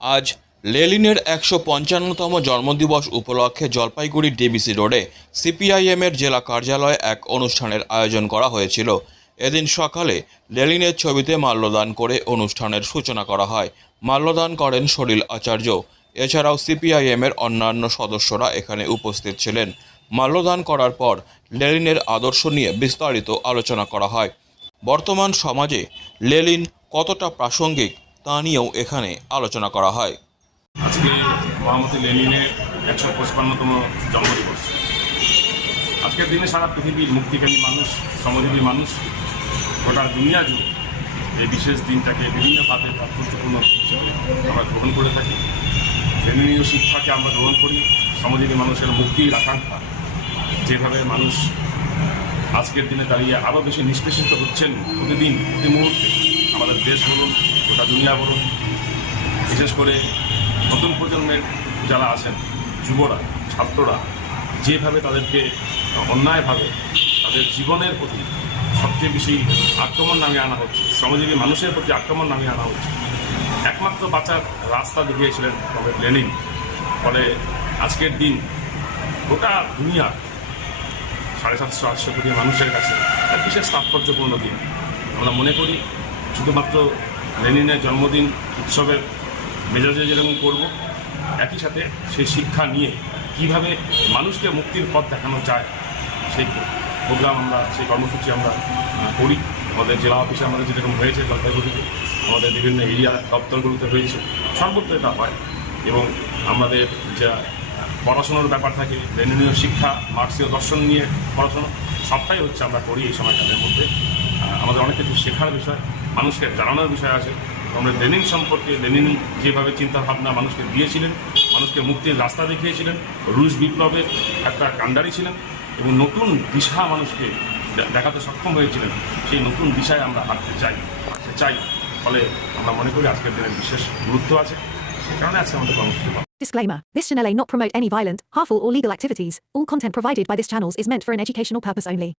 আজ লেলিনের একশো পঞ্চান্নতম জন্মদিবস উপলক্ষে জলপাইগুড়ি ডিবিসি রোডে সিপিআইএমের জেলা কার্যালয়ে এক অনুষ্ঠানের আয়োজন করা হয়েছিল। এদিন সকালে লেলিনের ছবিতে মাল্যদান করে অনুষ্ঠানের সূচনা করা হয়। মাল্যদান করেন সলিল আচার্য। এছাড়াও সিপিআইএমের অন্যান্য সদস্যরা এখানে উপস্থিত ছিলেন। মাল্যদান করার পর লেলিনের আদর্শ নিয়ে বিস্তারিত আলোচনা করা হয়। বর্তমান সমাজে লেলিন কতটা প্রাসঙ্গিক তা নিয়েও এখানে আলোচনা করা হয়। আজকে মহামতি লেনিনের একশো পঁচপান্নতম জন্মদিবস। আজকের দিনে সারা পৃথিবীর মুক্তিকামী মানুষ, শ্রমজীবী মানুষ, গোটা দুনিয়া জুড়ে এই বিশেষ দিনটাকে বিভিন্নভাবে তাৎপর্যপূর্ণ হিসেবে আমরা গ্রহণ করে থাকি। লেনিনীয় শিক্ষাকে আমরা গ্রহণ করি, শ্রমজীবী মানুষের মুক্তির আকাঙ্ক্ষা। যেভাবে মানুষ আজকের দিনে দাঁড়িয়ে আরও বেশি নিষ্পেষিত হচ্ছেন প্রতিদিন প্রতি মুহূর্তে আমাদের দেশ বলুন, গোটা দুনিয়া বলুন, বিশেষ করে নতুন প্রজন্মের যারা আছেন, যুবরা, ছাত্ররা, যেভাবে তাদেরকে অন্যায়ভাবে তাদের জীবনের প্রতি সবচেয়ে বেশি আক্রমণ নামিয়ে আনা হচ্ছে, শ্রমজীবী মানুষের প্রতি আক্রমণ নামিয়ে আনা হচ্ছে, একমাত্র বাঁচার রাস্তা দেখিয়েছিলেন তবে লেনিন। ফলে আজকের দিন গোটা দুনিয়া সাড়ে সাতশো, আটশো কোটি মানুষের কাছে এক বিশেষ তাৎপর্যপূর্ণ দিন। আমরা মনে করি শুধুমাত্র লেনিনের জন্মদিন উৎসবের মেজাজে যেরকম করব। একই সাথে সেই শিক্ষা নিয়ে কীভাবে মানুষকে মুক্তির পথ দেখানো যায়, সেই প্রোগ্রাম আমরা, সেই কর্মসূচি আমরা করি। আমাদের জেলা অফিসে আমাদের যেরকম হয়েছে, জলপাইগুড়িতে, আমাদের বিভিন্ন এরিয়া দপ্তরগুলোতে হয়েছে, সর্বত্র এটা হয়। এবং আমাদের যা পড়াশোনার ব্যাপার থাকে, লেনিনীয় শিক্ষা, মার্ক্সীয় দর্শন নিয়ে পড়াশোনা, সবটাই হচ্ছে আমরা করি এই সময়কালের মধ্যে। আমাদের অনেক কিছু শেখার বিষয় মানুষকে জানানোর বিষয় আছে আমরা লেনিন সম্পর্কে লেনিন যেভাবে চিন্তা ভাবনা মানুষকে দিয়েছিলেন মানুষকে মুক্তির রাস্তা দেখিয়েছিলেন রুশ বিপ্লবের একটা কাণ্ডারি ছিলেন এবং নতুন দিশা মানুষকে দেখাতে সক্ষম হয়েছিলেন সেই নতুন দিশায় আমরা হাঁটতে চাই হাঁটতে চাই ফলে আমরা মনে করি আজকের দিনের বিশেষ গুরুত্ব আছে সে কারণে আজকে আমাদের কর্মসূচি। Disclaimer This channel may not promote any violent, harmful, or legal activities. All content provided by this channel is meant for an educational purpose only.